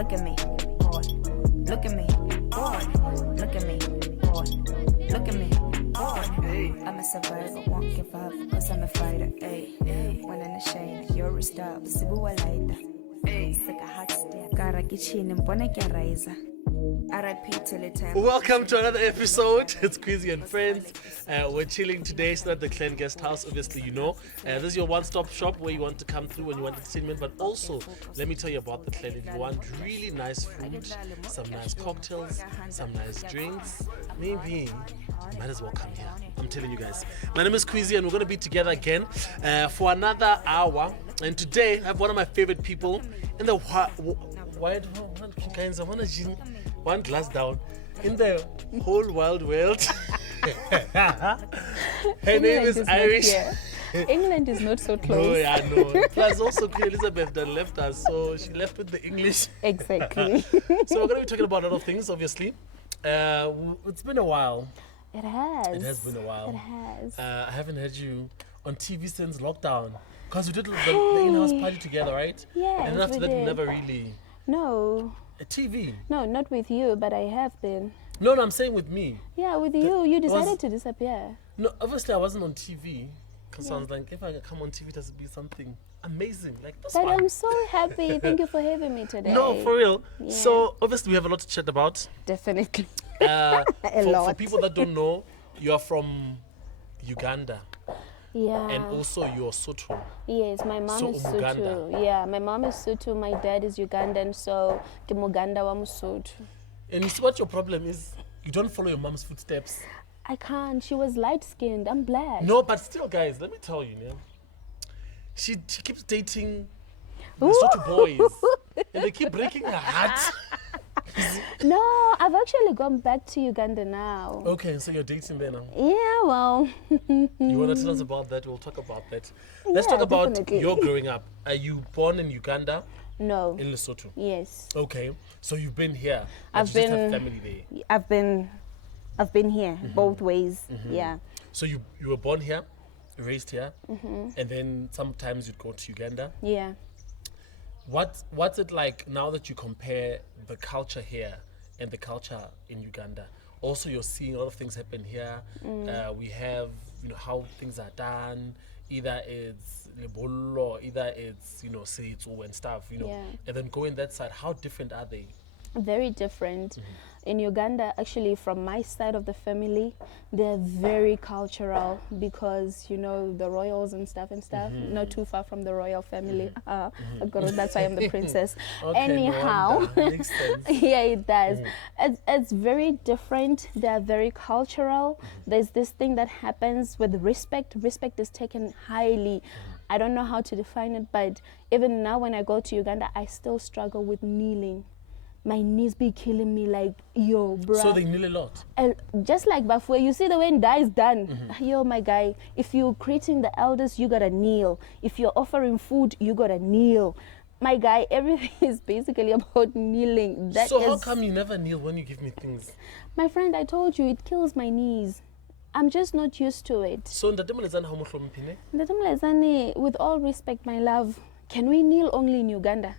look at me, boy. Look at me, boy. Look at me, boy. Look at me, boy. I'm a survivor, won't give up, cause I'm a fighter, ayy. When in the shade, you're a star, Sibu Walaida. Ayy, sick a hot step. Gara kitchen and Boneka Riser. Welcome to another episode. It's Quizy and friends. We're chilling today. It's not the Clan Guest House, obviously, you know. This is your one-stop shop where you want to come through when you want entertainment. But also, let me tell you about the Clan. If you want really nice food, some nice cocktails, some nice drinks, maybe you might as well come here. I'm telling you guys. My name is Quizy and we're going to be together again for another hour. And today, I have one of my favorite people in the one glass down in the whole wild world. Her name is Irish. England is not so close. No, yeah, no. Plus also Queen Elizabeth done left us, so she left with the English. Exactly. So we're going to be talking about a lot of things, obviously. It's been a while. It has. It has been a while. It has. I haven't heard you on TV since lockdown. Because we did the in-house party together, right? Yeah. And then after that, we never really... No. A TV? No, not with you, but I have been. No, I'm saying with me. Yeah, with you. You decided to disappear. No, obviously I wasn't on TV. Because I was like, if I come on TV, it has to be something amazing like this But one. I'm so happy. Thank you for having me today. No, for real. Yeah. So, obviously we have a lot to chat about. Definitely. For people that don't know, you are from Uganda. Yeah. And also you're Sotho. Yes, my mom is Sotho. Yeah, my mom is Sotho, my dad is Ugandan, so ke Muganda wa Sotho. And you see what your problem is? You don't follow your mom's footsteps. I can't. She was light-skinned. I'm black. No, but still, guys, let me tell you, yeah, she keeps dating the Sotho boys. And they keep breaking her heart. No, I've actually gone back to Uganda now. Okay, so you're dating there now. Yeah, well. You want to tell us about that? We'll talk about that. Let's talk about definitely. your growing up. Are you born in Uganda? No. In Lesotho? Yes. Okay, so you've been here. I've you been. Just have family there. I've been here both ways. Yeah. So you were born here, raised here, and then sometimes you'd go to Uganda. Yeah. What's it like now that you compare the culture here and the culture in Uganda? Also, you're seeing a lot of things happen here. We have, how things are done. Either it's lebollo, either it's, seitsu and stuff, Yeah. And then going that side, how different are they? Very different. In Uganda, actually, from my side of the family, they're very cultural because, the royals and stuff, not too far from the royal family. That's why I'm the princess. Okay, Anyhow, no, makes sense. yeah, it does. It's very different. They're very cultural. There's this thing that happens with respect. Respect is taken highly. I don't know how to define it, but even now when I go to Uganda, I still struggle with kneeling. My knees be killing me like, yo, bro. So they kneel a lot? Just like Bafwe, you see the way Nda is done. Yo, my guy, if you're greeting the elders, you gotta kneel. If you're offering food, you gotta kneel. My guy, everything is basically about kneeling. So how come you never kneel when you give me things? My friend, I told you, it kills my knees. I'm just not used to it. So Moletsane, how much Moletsane? Moletsane, with all respect, my love, can we kneel only in Uganda?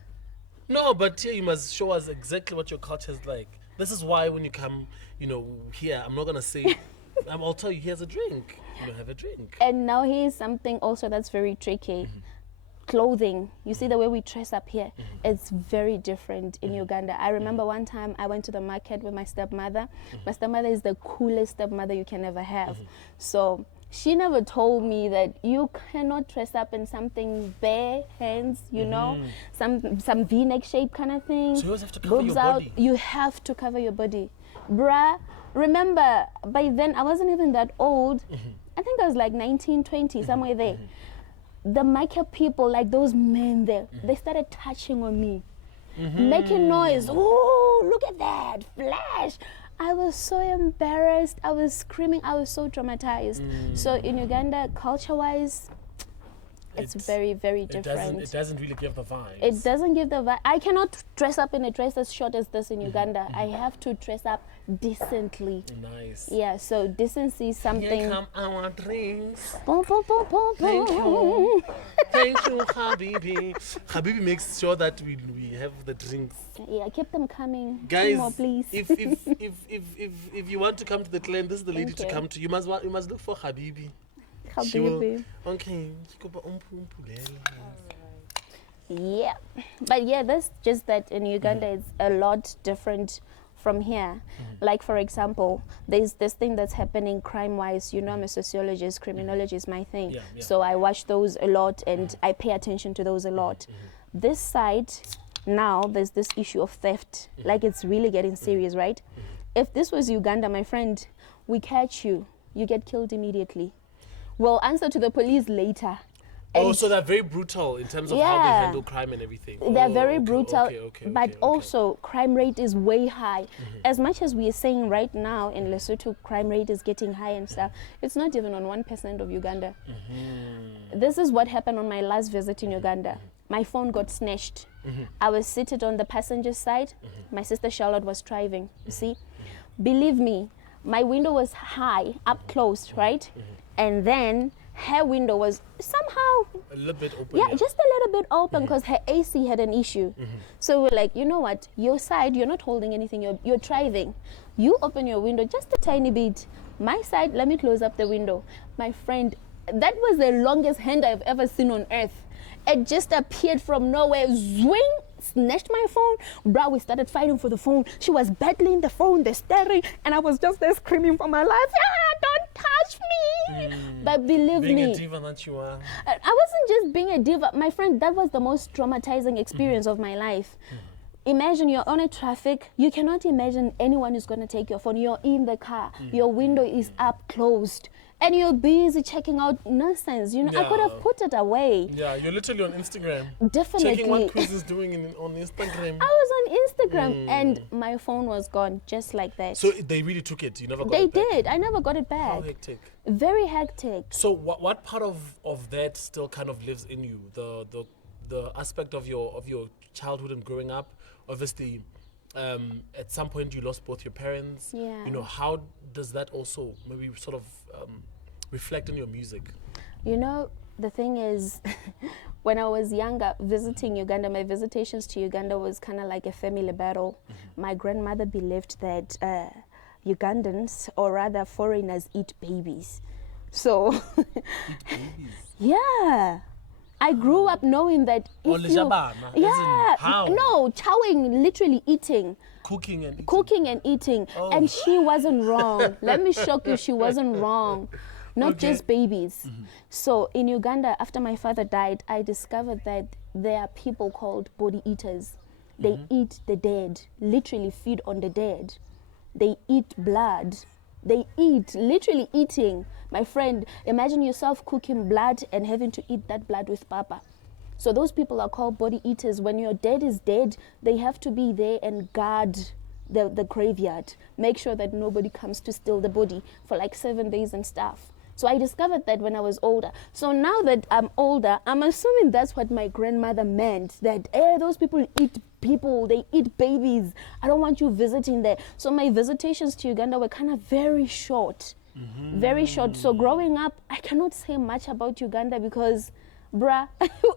No, but here you must show us exactly what your culture is like. This is why when you come, here, I'm not going to say, I'll tell you, here's a drink. Have a drink. And now here's something also that's very tricky. Clothing. You see the way we dress up here, it's very different in Uganda. I remember one time I went to the market with my stepmother. My stepmother is the coolest stepmother you can ever have. So she never told me that you cannot dress up in something bare hands, some V-neck shape kind of thing. So you always have to cover your out. body. You have to cover your body. Bruh, remember, by then I wasn't even that old. I think I was like 19, 20, somewhere there. The makeup people, like those men there, they started touching on me, making noise. Oh, look at that, flash. I was so embarrassed. I was screaming. I was so traumatized. So in Uganda, culture-wise, It's very, very different. It doesn't really give the vibe. It doesn't give the vibe. I cannot dress up in a dress as short as this in Uganda. I have to dress up decently. Nice. Yeah, so decency is something. Here come our drinks. Boom, boom, boom, boom, Thank boom. you. Thank you, Habibi. Habibi makes sure that we have the drinks. Yeah, keep them coming. Two Guys, more, please. if you want to come to the clan, this is the lady Thank to you. come to. You must look for Habibi. She will- Habibi. Okay. Yeah, but yeah, that's just that in Uganda it's a lot different from here. Like for example, there's this thing that's happening crime-wise. You know, I'm a sociologist, criminology is my thing. Yeah. So I watch those a lot and I pay attention to those a lot. This side, now there's this issue of theft. Like it's really getting serious, right? If this was Uganda, my friend, we catch you, you get killed immediately. We'll answer to the police later. Oh, And so they're very brutal in terms of how they Yeah. handle crime and everything. they're Oh, very okay, brutal, okay, but also crime rate is way high. As much as we are saying right now in Lesotho crime rate is getting high and stuff, it's not even on 1% of Uganda. This is what happened on my last visit in Uganda. My phone got snatched. I was seated on the passenger side. My sister Charlotte was driving, you see. Believe me, my window was high, up close, right? And then her window was somehow a little bit open. yeah, just a little bit open because her AC had an issue. So we're like, you know what? Your side, you're not holding anything. You're driving. You open your window just a tiny bit. My side, let me close up the window. My friend, that was the longest hand I've ever seen on earth. It just appeared from nowhere. Zwing! Snatched my phone. Bruh, we started fighting for the phone. She was battling the phone, the steering, and I was just there screaming for my life. Ah, don't touch me! But believe Being me, a diva that you are. I wasn't just being a diva. My friend, that was the most traumatizing experience of my life. Imagine you're on a traffic. You cannot imagine anyone is going to take your phone. You're in the car. Your window is up closed. And you're busy checking out nonsense. You know, I could Yeah. have put it away. Yeah, you're literally on Instagram. Definitely. Checking what Quizy is doing on Instagram. I was on Instagram and my phone was gone just like that. So they really took it. You never got They it back. did. I never got it How back. hectic. Very hectic. So what part of that still kind of lives in you? The aspect of your childhood and growing up. Obviously, at some point you lost both your parents. Yeah. You know, how does that also maybe sort of reflect in your music? You know, the thing is, when I was younger, visiting Uganda, my visitations to Uganda was kind of like a family battle. My grandmother believed that Ugandans, or rather foreigners, eat babies. So, yeah. I grew up knowing that Oh, if you... lejabana, as in Yeah. how? No, chowing, literally eating. Cooking and eating. Cooking and eating. And she wasn't wrong. Let me shock you, she wasn't wrong. Not Okay. just babies. So in Uganda, after my father died, I discovered that there are people called body eaters. They eat the dead, literally feed on the dead. They eat blood. They eat, literally eating. My friend, imagine yourself cooking blood and having to eat that blood with papa. So those people are called body eaters. When your dead is dead, they have to be there and guard the graveyard. Make sure that nobody comes to steal the body for like 7 days and stuff. So I discovered that when I was older. So now that I'm older, I'm assuming that's what my grandmother meant. That, those people eat people, they eat babies. I don't want you visiting there. So my visitations to Uganda were kind of very short. Very short. So growing up, I cannot say much about Uganda because, bruh,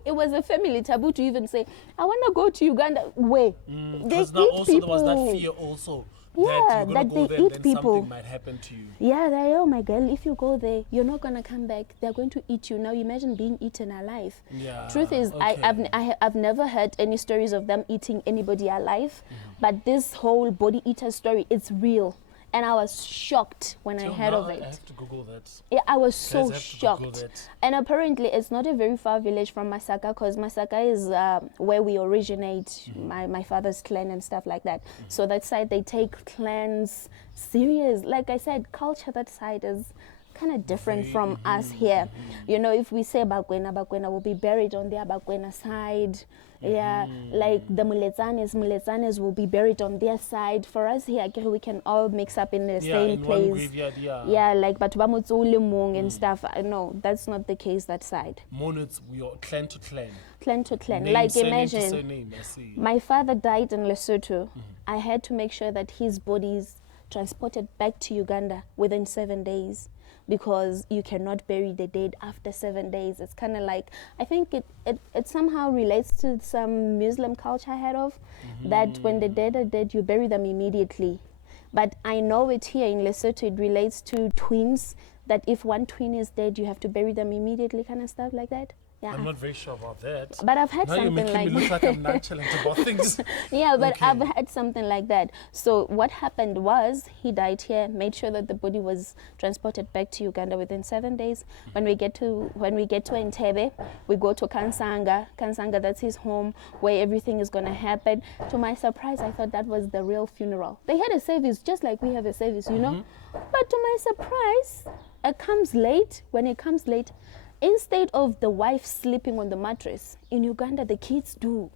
it was a family taboo to even say, I want to go to Uganda. Wait, they Because eat now also people. there was that fear also Yeah, that you're gonna that go they there and eat then people. something might happen to you. Yeah, they, oh my girl, if you go there, you're not going to come back. They're going to eat you. Now imagine being eaten alive. Yeah. Truth is, okay. I've never heard any stories of them eating anybody alive. But this whole body eater story, it's real. And I was shocked when I Till heard now, of I it. have to Google that. Yeah, I was Guys so have to Google shocked. that. And apparently it's not a very far village from Masaka because Masaka is where we originate, my father's clan and stuff like that. So that side, they take clans serious. Like I said, culture that side is kind of different from us here. You know, if we say Bakwena will be buried on the Bakwena side. Yeah, like the Moletsanes will be buried on their side. For us here, we can all mix up in the same in place. one graveyard, Yeah, like but and stuff. No, that's not the case that side. Monets, we are clan to clan. Clan to clan. Name, Like surname imagine, to surname, I see. my father died in Lesotho. I had to make sure that his body is transported back to Uganda within 7 days, because you cannot bury the dead after 7 days. It's kind of like, I think it somehow relates to some Muslim culture I heard of, that when the dead are dead, you bury them immediately. But I know it here in Lesotho, it relates to twins, that if one twin is dead, you have to bury them immediately, kind of stuff like that. Yeah. I'm not very sure about that. But I've had now you're something making like me look like I'm nonchalant about things. Yeah, but Okay. I've had something like that. So what happened was, he died here, made sure that the body was transported back to Uganda within 7 days. When we get to Ntkuebe, we go to Kansanga. Kansanga, that's his home, where everything is going to happen. To my surprise, I thought that was the real funeral. They had a service just like we have a service, you know. But to my surprise, it comes late. When it comes late, instead of the wife sleeping on the mattress, in Uganda the kids do.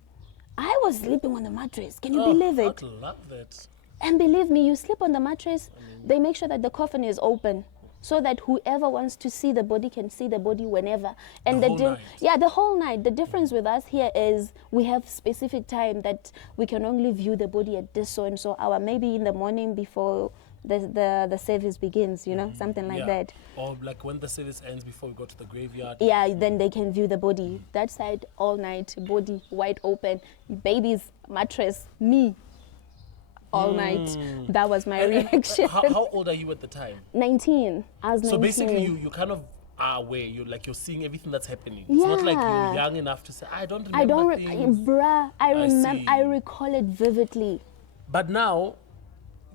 I was sleeping on the mattress. Can you believe it? I'd love that. And believe me, you sleep on the mattress, they make sure that the coffin is open, so that whoever wants to see the body can see the body whenever. And The whole night? Yeah, the whole night. The difference with us here is we have specific time that we can only view the body at this so and so hour, maybe in the morning before the service begins, you know, something like that. Or like when the service ends before we go to the graveyard. Yeah, then they can view the body. That side all night, body wide open, baby's mattress, me, all night. That was my reaction. How old are you at the time? 19. I was 19. So basically you kind of are aware, you're seeing everything that's happening. It's not like you're young enough to say, I don't remember things. Bruh, I remember, see. I recall it vividly. But now,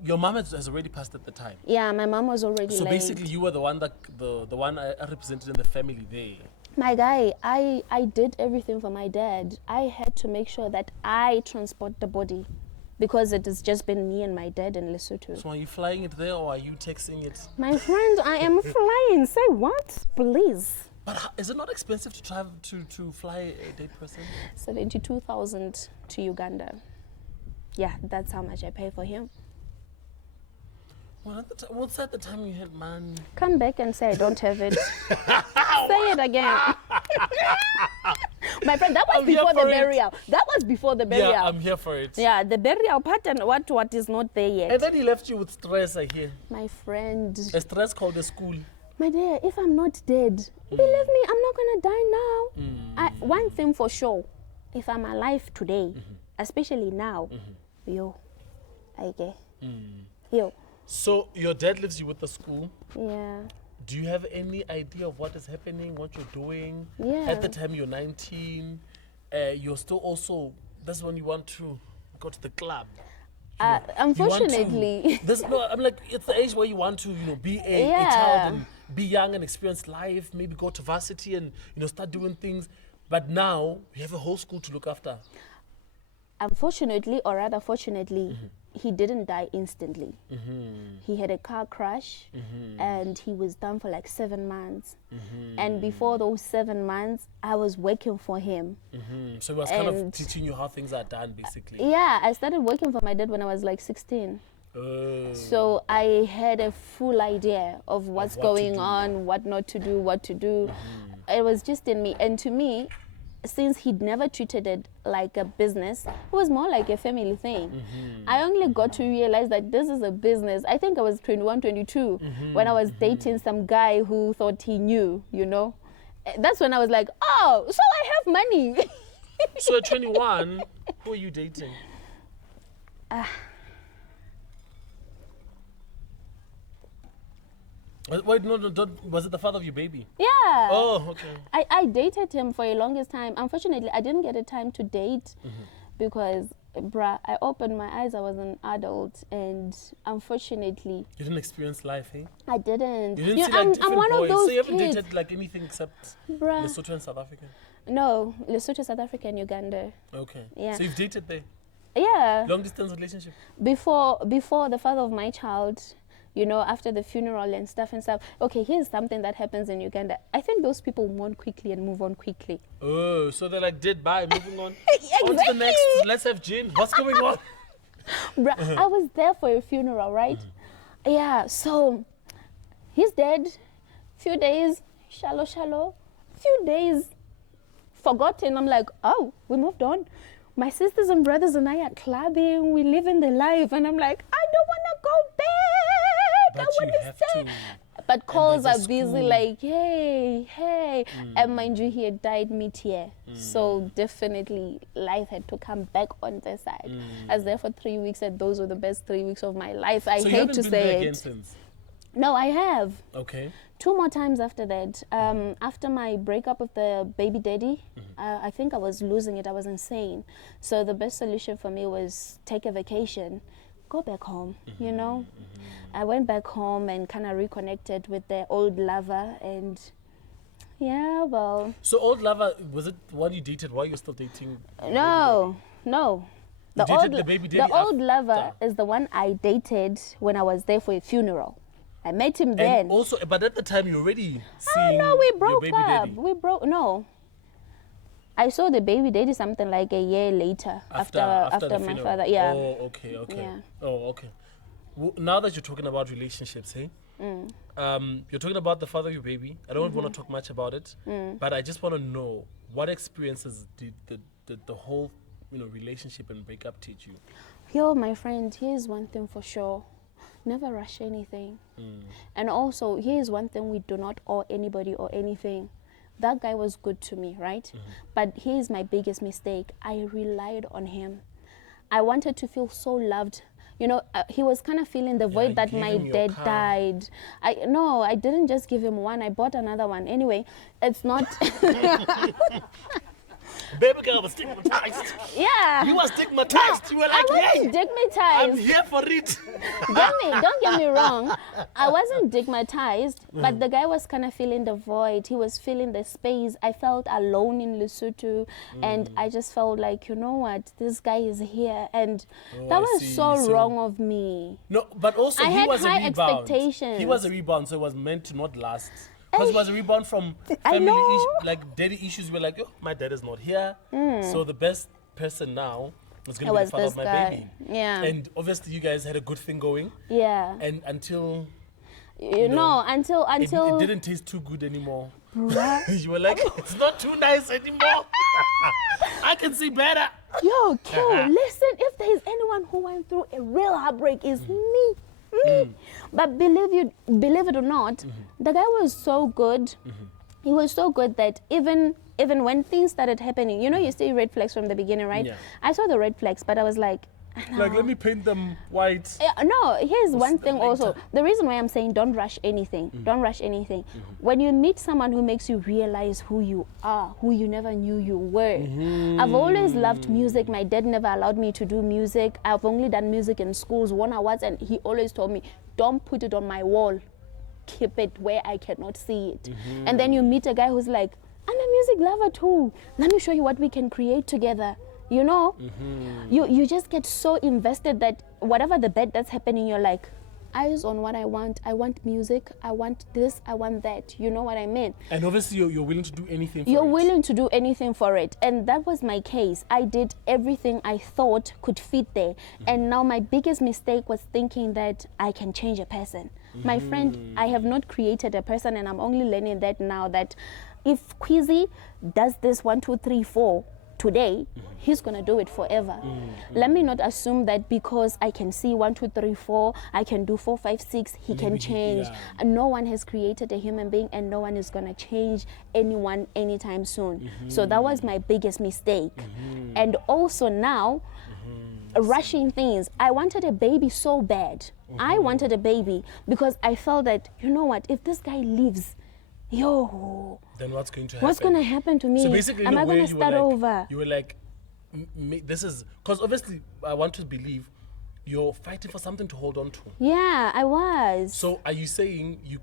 your mom has already passed at the time. Yeah, my mom was already So late. basically you were the one that the one I represented in the family there. My guy, I did everything for my dad. I had to make sure that I transport the body, because it has just been me and my dad in Lesotho. So are you flying it there or are you texting it? My friend, I am flying. Say what? Please. But is it not expensive to travel to fly a dead person? 72,000 to Uganda. Yeah, that's how much I pay for him. Well, what's at the time you had money? Come back and say I don't have it. Say it again. My friend, that was I'm here before the for it. burial. That was before the burial. Yeah, I'm here for it. Yeah, the burial part and what is not there yet. And then he left you with stress, I hear. My friend, A stress called the school. my dear, if I'm not dead, believe me, I'm not gonna die now. One thing for sure, if I'm alive today, especially now, yo, okay, yo, So your dad leaves you with the school. yeah. Do you have any idea of what is happening, what you're doing? Yeah. At the time you're 19, you're still also, that's when you want to go to the club. You want to- Unfortunately, I'm like, it's the age where you want to, be a Yeah. child and be young and experience life, maybe go to varsity and, start doing things. But now you have a whole school to look after. unfortunately, or rather fortunately, he didn't die instantly. He had a car crash and he was down for like 7 months. And before those 7 months, I was working for him. So he was kind of And- teaching you how things are done, basically. Yeah, I started working for my dad when I was like 16. So I had a full idea of what's what to going do. on, what not to do, what to do. It was just in me. And to me, since he'd never treated it like a business, it was more like a family thing. I only got to realize that this is a business. I think I was 21, 22 when I was dating some guy who thought he knew, That's when I was like, oh, so I have money. So at 21, who are you dating? Wait, no, don't. Was it the father of your baby? Yeah. Oh, okay. I dated him for a longest time. Unfortunately, I didn't get a time to date because, bruh, I opened my eyes. I was an adult, and unfortunately, You didn't experience life, eh? I didn't. You didn't You see know, like I'm different one boys. of those So you haven't kids. dated like anything except Bruh. Lesotho and South Africa? No, Lesotho, South Africa, and Uganda. Okay. Yeah. So you've dated there? Yeah. Long distance relationship? Before the father of my child, you know, after the funeral and stuff. Okay, here's something that happens in Uganda. I think those people mourn quickly and move on quickly. Oh, so they're like, dead, bye, moving on. Exactly. On to the next, let's have gin. What's going on? Bruh, I was there for a funeral, right? Yeah, so he's dead. Few days, shallow. Few days, forgotten. I'm like, oh, we moved on. My sisters and brothers and I are clubbing. We living the life, and I'm like, I don't want to go back. But I want to stay. But calls are busy, like, hey. And mind you, he had died mid-year. So definitely life had to come back on their side. I was there for 3 weeks, and those were the best 3 weeks of my life. I so hate to say again it. Since? No, I have. Okay. 2 more times after that. After my breakup with the baby daddy, I think I was losing it. I was insane. So the best solution for me was take a vacation, go back home, you know. I went back home and kind of reconnected with the old lover, and yeah, well. So old lover, was it one you dated while you're still dating? No. The old lover after? is the one I dated when I was there for a funeral. I met him then. And also, but at the time you already seeing No, we your broke baby up. daddy. No. I saw the baby daddy something like a year later after the my funeral. father. Yeah. Oh, okay. Yeah. Oh, okay. Now that you're talking about relationships, hey? You're talking about the father of your baby. I don't want to talk much about it, but I just want to know what experiences did the whole, relationship and breakup teach you? Yo, my friend, here's one thing for sure. Never rush anything. And also, here's one thing we do not owe anybody or anything. That guy was good to me, right? But here's my biggest mistake. I relied on him. I wanted to feel so loved. He was kind of feeling the void that my dad died. I didn't just give him one. I bought another one. Anyway, it's not... Baby girl was stigmatized. Yeah. You were stigmatized. You were like, I wasn't stigmatized. I'm here for it. Don't get me wrong. I wasn't stigmatized, but the guy was kind of feeling the void. He was feeling the space. I felt alone in Lesotho, and I just felt like, you know what, this guy is here, and that was so wrong of me. No, but also I he had was high a rebound. expectations. He was a rebound, so it was meant to not last. Because it was a rebound from family like daddy issues. We're like, oh, my dad is not here. So the best person now is going to be the father of my baby. Yeah. And obviously you guys had a good thing going. Yeah. And until... until... It didn't taste too good anymore. You were like, it's not too nice anymore. I can see better. Yo, listen, if there is anyone who went through a real heartbreak, it's me. But believe it or not, the guy was so good. He was so good that even when things started happening, you see red flags from the beginning, right? Yeah. I saw the red flags, but I was like, no. Like, let me paint them white. No, here's one thing also. The reason why I'm saying don't rush anything. Don't rush anything. When you meet someone who makes you realize who you are, who you never knew you were. I've always loved music. My dad never allowed me to do music. I've only done music in schools, 1 hour, and he always told me, don't put it on my wall. Keep it where I cannot see it. And then you meet a guy who's like, I'm a music lover too. Let me show you what we can create together. You just get so invested that whatever the bad that's happening, you're like, eyes on what I want. I want music. I want this. I want that. You know what I mean? And obviously you're willing to do anything for it. You're willing to do anything for it. And that was my case. I did everything I thought could fit there. And now my biggest mistake was thinking that I can change a person. My friend, I have not created a person, and I'm only learning that now, that if Quizy does this 1, 2, 3, 4 today, he's gonna do it forever. Let me not assume that because I can see 1, 2, 3, 4, I can do 4, 5, 6, he can change. And no one has created a human being, and no one is gonna change anyone anytime soon. So that was my biggest mistake. And also now, rushing things. I wanted a baby so bad. I wanted a baby because I felt that, you know what, if this guy leaves, then what's going to happen? What's going to happen to me? So basically, am I going to start over? You were like, this is... Because obviously, I want to believe you're fighting for something to hold on to. Yeah, I was. So are you saying you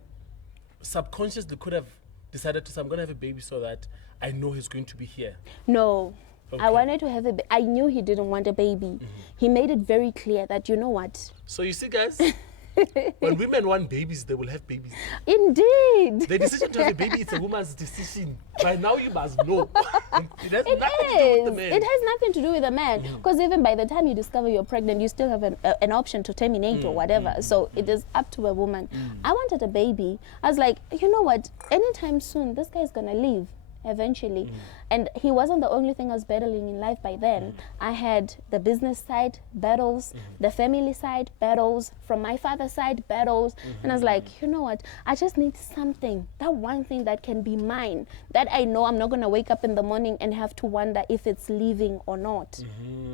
subconsciously could have decided to say, I'm going to have a baby so that I know he's going to be here? No. Okay. I wanted to have a baby. I knew he didn't want a baby. He made it very clear that, you know what? So you see, guys, When women want babies, they will have babies. Indeed. The decision to have a baby is a woman's decision. By now, you must know. It has It nothing to do with the man. It has nothing to do with the man. Because even by the time you discover you're pregnant, you still have an option to terminate or whatever. So it is up to a woman. I wanted a baby. I was like, you know what? Anytime soon, this guy's going to leave eventually. And he wasn't the only thing I was battling in life by then. I had the business side battles, the family side battles, from my father's side battles. And I was like, you know what? I just need something, that one thing that can be mine, that I know I'm not going to wake up in the morning and have to wonder if it's leaving or not.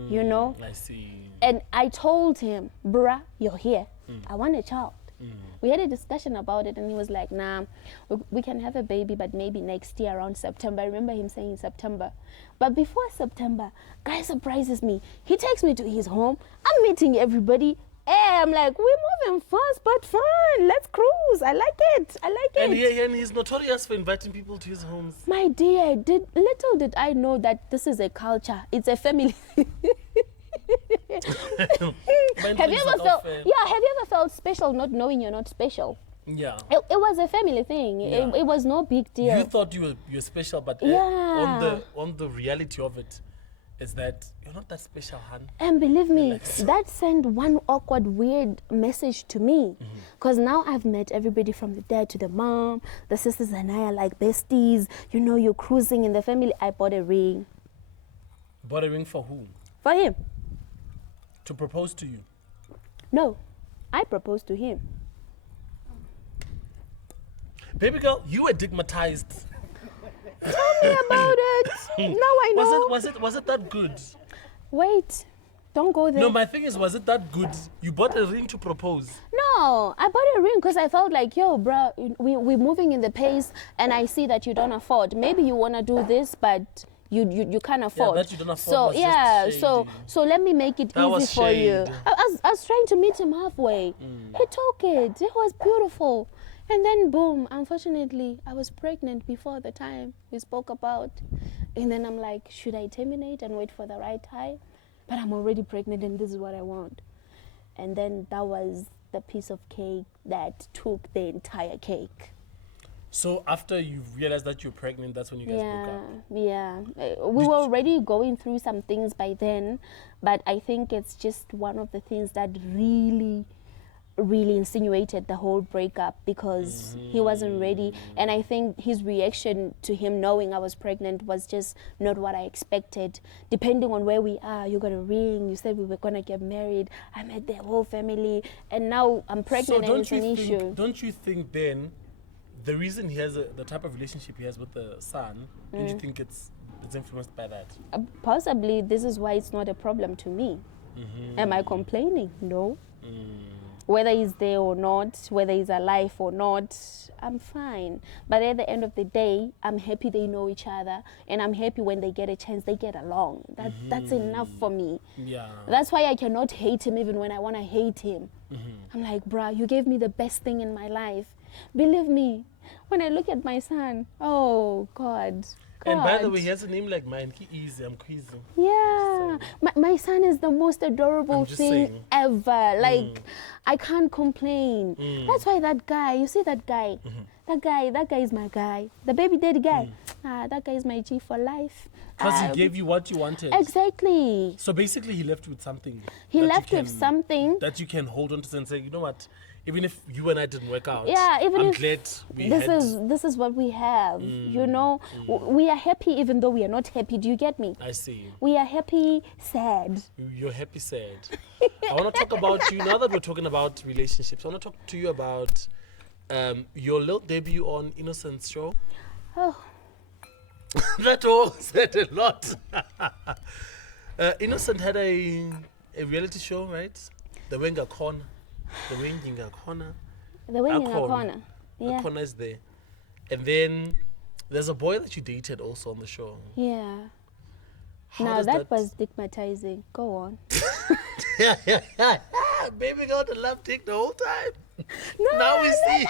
You know? I see. And I told him, bruh, you're here. I want a child. We had a discussion about it, and he was like, nah, we can have a baby, but maybe next year around September. I remember him saying September. But before September, guy surprises me. He takes me to his home. I'm meeting everybody. Hey, I'm like, we're moving fast, but fun. Let's cruise. I like it. I like it. And he's notorious for inviting people to his homes. My dear, little did I know that this is a culture. It's a family. Have you ever felt special not knowing you're not special? Yeah. It was a family thing. Yeah. It was no big deal. You thought you're special, but Yeah. on the reality of it is that you're not that special, hun. And believe me, Like- that sent one awkward, weird message to me. Because now I've met everybody from the dad to the mom. The sisters and I are like besties. You know, you're cruising in the family. I bought a ring. Bought a ring for who? For him. To propose to you. No, I proposed to him. Baby girl, you were stigmatized. Tell me about it. Now I know. Was it that good? Wait, don't go there. No, my thing is, was it that good? You bought a ring to propose. No, I bought a ring because I felt like, yo, bro, we're moving in the pace, and I see that you don't afford. Maybe you want to do this, but you can't afford. that you don't afford So was just yeah, shady. so let me make it That easy was for you. shade. I was trying to meet him halfway. He took it. It was beautiful. And then boom, unfortunately, I was pregnant before the time we spoke about. And then I'm like, should I terminate and wait for the right time? But I'm already pregnant and this is what I want. And then that was the piece of cake that took the entire cake. So after you realized that you're pregnant, that's when you guys broke up. Yeah. We were already going through some things by then, but I think it's just one of the things that really insinuated the whole breakup because he wasn't ready. And I think his reaction to him knowing I was pregnant was just not what I expected. Depending on where we are, you got a ring, you said we were going to get married, I met the whole family, and now I'm pregnant and it's an issue. Don't you think then the reason he has the type of relationship he has with the son, don't you think it's influenced by that? Possibly this is why it's not a problem to me. Am I complaining? No. Whether he's there or not, whether he's alive or not, I'm fine. But at the end of the day, I'm happy they know each other, and I'm happy when they get a chance, they get along. That's enough for me. Yeah. That's why I cannot hate him even when I want to hate him. I'm like, bruh, you gave me the best thing in my life. Believe me, when I look at my son, oh, God. And by the way, he has a name like mine. Quizy, I'm Quizy. Yeah, my son is the most adorable thing saying. ever. Like, I can't complain. That's why that guy, you see that guy, that guy is my guy. The baby daddy guy, that guy is my G for life. Because he gave you what you wanted. Exactly. So basically, he left with something. He that you left with something. that you can hold on to and say, you know what? Even if you and I didn't work out, Yeah, even I'm if glad we this had. is what we have. You know, we are happy even though we are not happy. Do you get me? I see. We are happy, sad. You're happy, sad. I want to talk about you now that we're talking about relationships. I want to talk to you about your little debut on Innocent's show. Oh, That all said a lot. Innocent had a reality show, right? The Wenga Corner. The Wenga Corner. the way in the Akon. corner. The Yeah, corner is there. And then there's a boy that you dated also on the show. yeah. How Now does that was stigmatizing. Go on. Baby got the love tick the whole time. No, Now we see.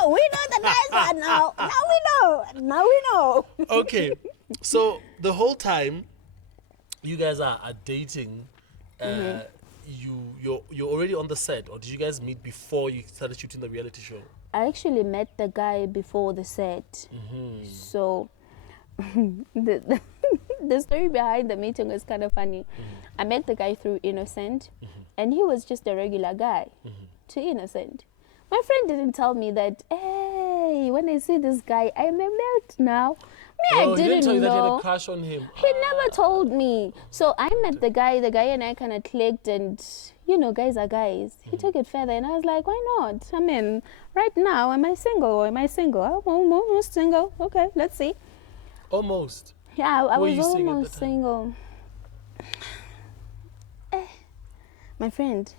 No. We know the nice one now. Now we know. Okay, so the whole time you guys are dating, your you're already on the set, or did you guys meet before you started shooting the reality show? I actually met the guy before the set. So the story behind the meeting was kind of funny. I met the guy through Innocent, and he was just a regular guy to Innocent. My friend didn't tell me that, hey, when I see this guy, I'm a melt now. Me, I He didn't tell you that you had know. a crush on him. He never told me. So I met the guy and I kind of clicked, and you know, guys are guys. He took it further, and I was like, why not? I mean, right now, am I single or am I single? I'm almost single. Okay, let's see. Almost. Yeah, I Who were was you seeing at almost the time? single. My friend,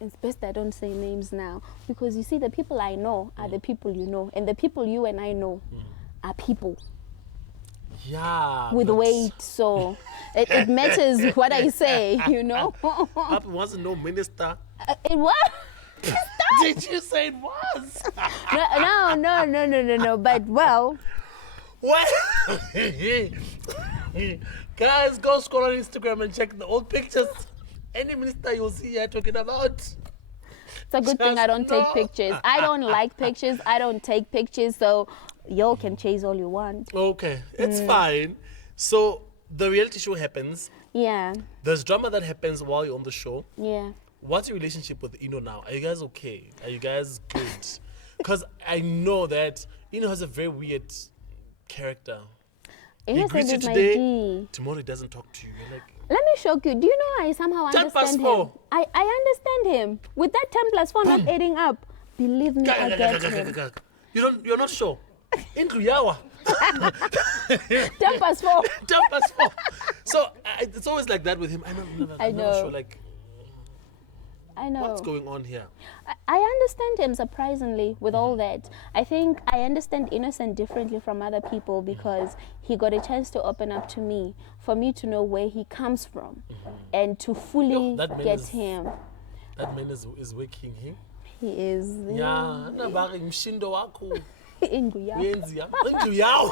it's best I don't say names now, because you see, the people I know are the people you know, and the people you and I know are people Yeah. with but weight, so it matters what I say, you know. Papa wasn't no minister. It was. Did you say it was? No. But well, What? Guys, go scroll on Instagram and check the old pictures. Any minister you'll see here talking about. it's a good thing I don't take no. pictures. I don't like pictures. I don't take pictures. So y'all can chase all you want. Okay, it's fine. So the reality show happens. Yeah, There's drama that happens while you're on the show. yeah. What's your relationship with Inno now? Are you guys okay? Are you guys good? Because I know that Inno has a very weird character. He Innocent greets you is my today, G. tomorrow he doesn't talk to you. You're like, Let me shock you. Do you know I somehow 10 past understand him? 4. I understand him. With that 10 plus 4 not adding up, believe me, I get him. You're not sure. Indlu yawa. 10 past 4. 10 past 4. So it's always like that with him. I'm never know. sure, like, I know. what's going on here? I understand him surprisingly with all that. I think I understand Innocent differently from other people because he got a chance to open up to me, for me to know where he comes from and to fully That man get is- him. That man is waking him. He is. Yeah, nabari mshindo wako. Indlu yawo. Uyenziya. Indlu yawo.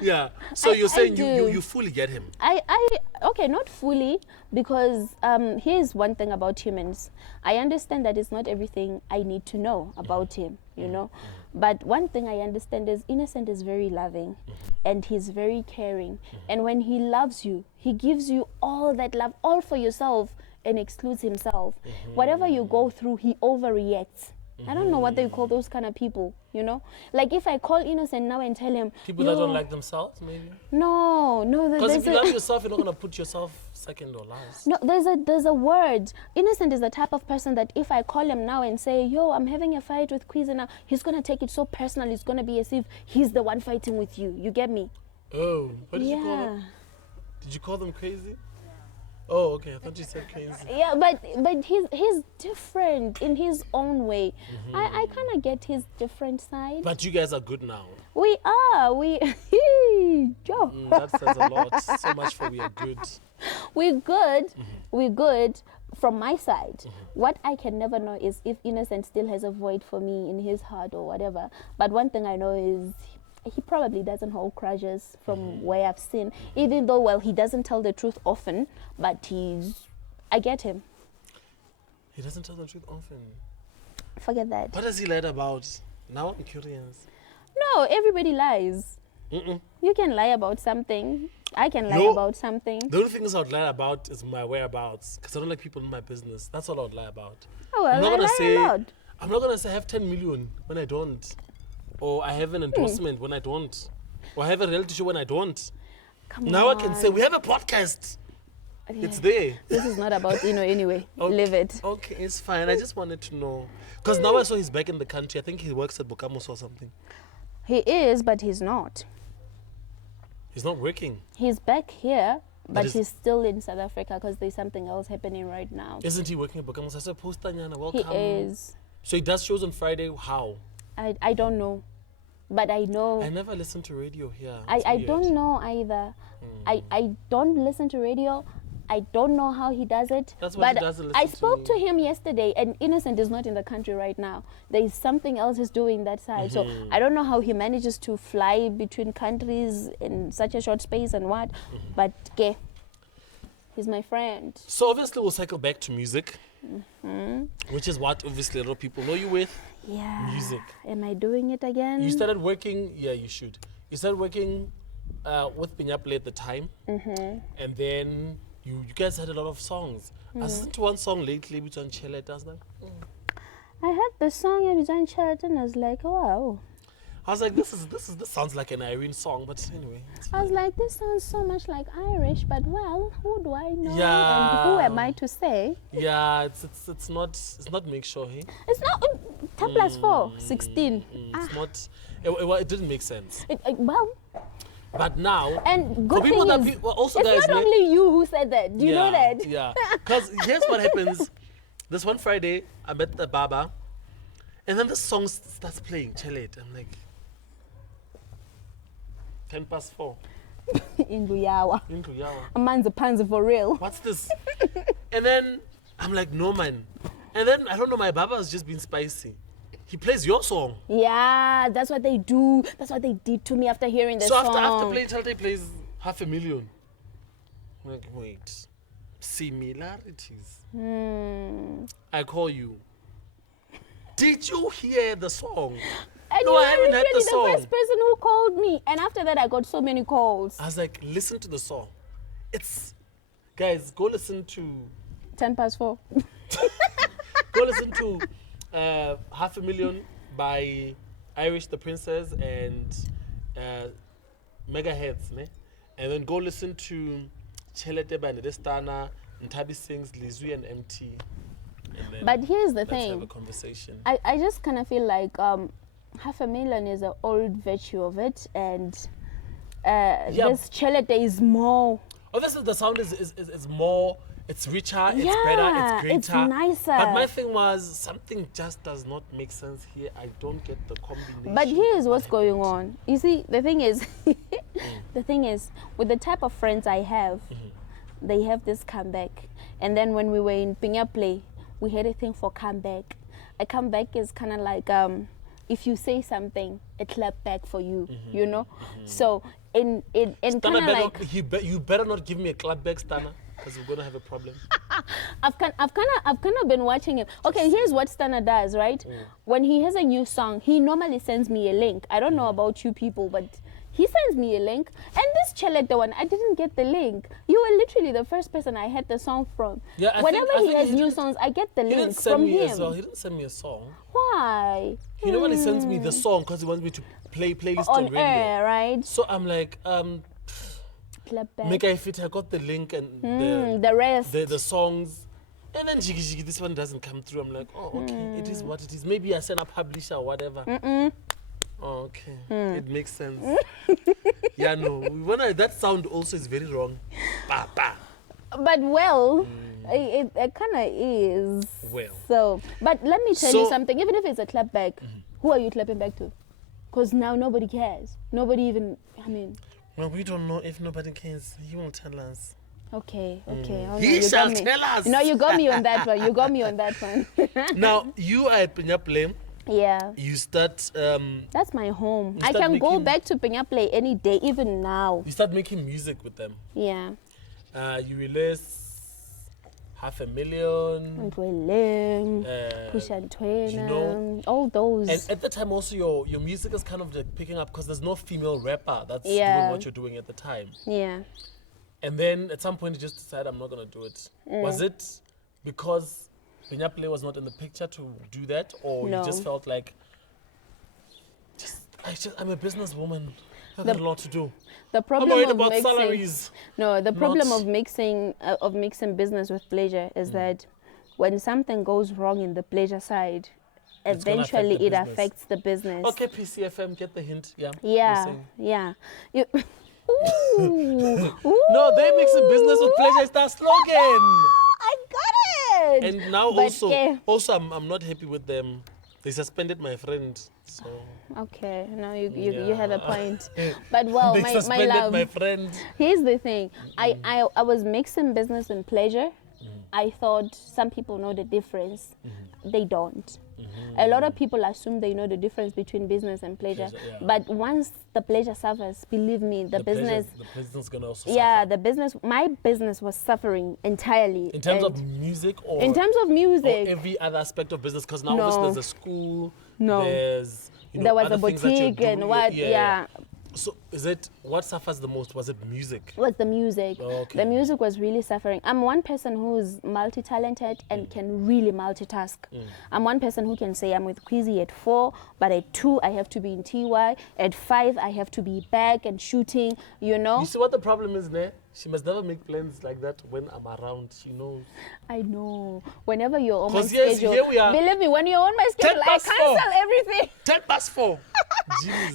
Yeah. So you're I saying do. you fully get him. Okay, not fully, because here's one thing about humans. I understand that it's not everything I need to know about him, you know. But one thing I understand is Innocent is very loving and he's very caring. And when he loves you, he gives you all that love, all for yourself, and excludes himself. Whatever you go through, he overreacts. I don't know what they call those kind of people, you know? Like if I call Innocent now and tell him, People that "Yo, don't like themselves, maybe. No, Because if there's you a- love yourself, you're not gonna put yourself second or last. No, there's a word. Innocent is the type of person that if I call him now and say, yo, I'm having a fight with Quizy now, he's gonna take it so personal. It's gonna be as if he's the one fighting with you. You get me? Oh, what did you call them? Did you call them crazy? Oh, okay. I thought you said crazy. Yeah, but he's different in his own way. I kind of get his different side. But you guys are good now. We are. Joe. That says a lot. So much for we are good. We're good. We're good from my side. What I can never know is if Innocent still has a void for me in his heart or whatever. But one thing I know is he probably doesn't hold grudges from where I've seen. Even though, well, he doesn't tell the truth often, but I get him. He doesn't tell the truth often. Forget that. What has he lied about? Now I'm curious. No, everybody lies. You can lie about something. I can lie about something. The only things I would lie about is my whereabouts, because I don't like people in my business. That's all I would lie about. Oh, well, I'm not I gonna lie say a lot. I'm not gonna say I have 10 million when I don't, or I have an endorsement when I don't, or I have a reality show when I don't. Come Now on. I can say we have a podcast. Yeah. It's there. This is not about anyway. Okay. Leave it. Okay, it's fine. I just wanted to know, because now I saw he's back in the country. I think he works at Bokamos or something. He is, but he's not. He's not working. He's back here, but is- he's still in South Africa because there's something else happening right now. Isn't he working at Bokamos? I said, Postanyana, He welcome. is. So he does shows on Friday. How? I don't know, but I know. I never listen to radio here. I It's don't weird. know either. I don't listen to radio. I don't know how he does it. That's why he but doesn't I listen to spoke me. to him yesterday, and Innocent is not in the country right now. There is something else he's doing that side. So I don't know how he manages to fly between countries in such a short space and what. But he's He's my friend. So obviously we'll cycle back to music, which is what obviously a lot of people know you with. Yeah. Music. Am I doing it again? You started working, yeah, you should. You started working with Pinyaple at the time, and then you guys had a lot of songs. I listened to one song lately, which on Chele does that. I heard the song and John Charlton. I was like, oh, wow. I was like, this sounds like an Irene song, but anyway. I was like, this sounds so much like Irish, but well, who do I know? Yeah. And who am I to say? Yeah, it's not make sure, hey? It's not 10 plus 4, 16. It's not. It didn't make sense. Well, but now, and good for people thing that is, also it's guys, not only you who said that. Do you know that? Yeah. Because here's what happens. This one Friday, I met the Baba, and then the song starts playing. Chelet. I'm like, 10 past 4. Indlu yawa. Into Yawa. A man's a panzer for real. What's this? And then I'm like, no man. And then I don't know, my Baba has just been spicy. He plays your song. Yeah, that's what they do. That's what they did to me after hearing the So song. after playing Chelet plays 500,000. I'm like, wait. Similarities. I call you. Did you hear the song? And No, you I were haven't heard the literally song. the first person who called me. And after that, I got so many calls. I was like, listen to the song. It's, guys, go listen to 10 past 4. Go listen to 500,000 by Irysh De Princess and Megaheads, ne? And then go listen to Chelete by Nedestana, Nthatisi sings Lizwi and MT. And then But here's the let's have a thing. conversation. I just kind of feel like 500,000 is an old virtue of it. And this Chelete is more. Obviously, the sound is more, it's richer, it's Yeah, better, it's greater. it's nicer. But my thing was, something just does not make sense here. I don't get the combination. But here's what's What going happened? on. You see, the thing is, with the type of friends I have, they have this comeback. And then when we were in Pinya Play, we had a thing for comeback. A comeback is kind of like if you say something, a clap back for you, you know? So in kind Stana, of like you better not give me a clap back, Stana, because we're gonna have a problem. I've kind of been watching him. Okay, here's what Stana does, right? When he has a new song, he normally sends me a link. I don't know about you people, but he sends me a link. And this Chelete one, I didn't get the link. You were literally the first person I had the song from. Yeah, I Whenever think he has he new didn't- songs, I get the He didn't link send from me him. as well. He didn't send me a song. Why? He normally sends me the song because he wants me to play playlist on On radio. air, right? So I'm like, Clap back. make I fit. I got the link and The rest. the songs. And then jiggy jiggy, this one doesn't come through. I'm like, oh, okay, it is what it is. Maybe I send a publisher or whatever. Oh, okay, it makes sense. Yeah, no, that sound also is very wrong. Bah, bah. But well, it kind of is. Well. So, but let me tell you So- something. Even if it's a clap back, who are you clapping back to? Because now nobody cares. Nobody even, I mean, Well, we don't know if nobody cares. He won't tell us. okay. Oh, no, He you shall got me. tell us. No, you got me on that one. You got me on that one. Now, you are at Pinya Play. Yeah. You start That's my home. You I start can go making- back to Pinya Play any day, even now. making music with them. Yeah. You release 500,000. Ndweleng, Push and you know, all those. And at the time also your music is kind of like picking up because there's no female rapper that's Yeah. doing what you're doing at the time. Yeah. And then at some point you just decided I'm not gonna do it. Was it because Pinya Play was not in the picture to do that, or No. you just felt like I'm a businesswoman. I got a lot to do. The I'm problem worried of about mixing, salaries. No, the problem Not- of mixing business with pleasure is that when something goes wrong in the pleasure side, It's gonna affect eventually the it business. affects the business. Okay, PCFM, get the hint. Yeah. you're Yeah, saying. yeah. You, ooh, No, they mixing business with pleasure. It's that slogan. I got it. And now But also I'm not happy with them. They suspended my friend. So okay, now you have a Yeah. point. But well, they my suspended love. my friend. Here's the thing. I was mixing business and pleasure. I thought some people know the difference. They don't. A lot of people assume they know the difference between business and pleasure. But once the pleasure suffers, believe me, the business is going to also suffer. My business was suffering entirely. In terms of music or? In terms of music. Or every other aspect of business, because now obviously there's a school, No. there's, there was other a boutique and what, So is it, what suffers the most? Was it music? Was the music. Oh, okay. The music was really suffering. I'm one person who's multi-talented and can really multitask. I'm one person who can say I'm with Quizy at 4, but at 2 I have to be in TY. At 5 I have to be back and shooting, You see what the problem is, ne? She must never make plans like that when I'm around. She knows. I know. Whenever you're on my Yes, schedule, here we are. believe me, when you're on my schedule, I cancel everything. 4.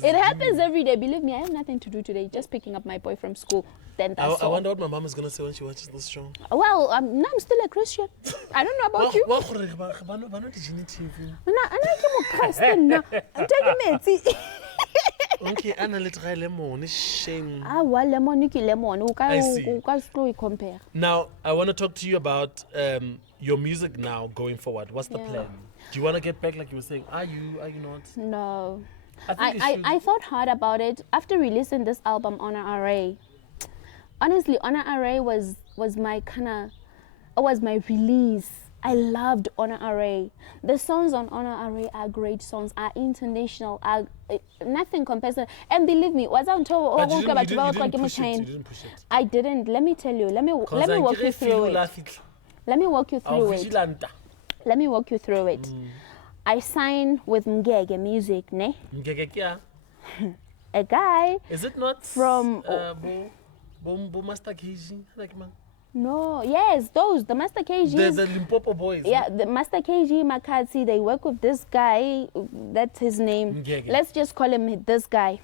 It happens every day. Believe me, I have nothing to do today. Just picking up my boy from school. Then that's I wonder what my mom is going to say when she watches this show. Well, now I'm still a Christian. I don't know about you. Okay, Anna, let's try lemon. Shame. Lemon. I see. Compare. Now, I want to talk to you about your music now going forward. What's the plan? Do you want to get back like you were saying? Are you not? No. I thought hard about it after releasing this album, Honor Array. Honestly, Honor Array was my my release. I loved Honor Array. The songs on Honor Array are great songs, are international, nothing compares to. And believe me, was I told you didn't push it. I didn't. Let me tell you. Let me walk you through it. Let me walk you through it. Let me walk you through it. I signed with Nthatisi Music, ne? A guy. Is it not from Master Quizy? No, yes, the Master KGs. The Limpopo boys. Yeah, the Master KG Makatsi, they work with this guy, that's his name. Nthatisi. Let's just call him this guy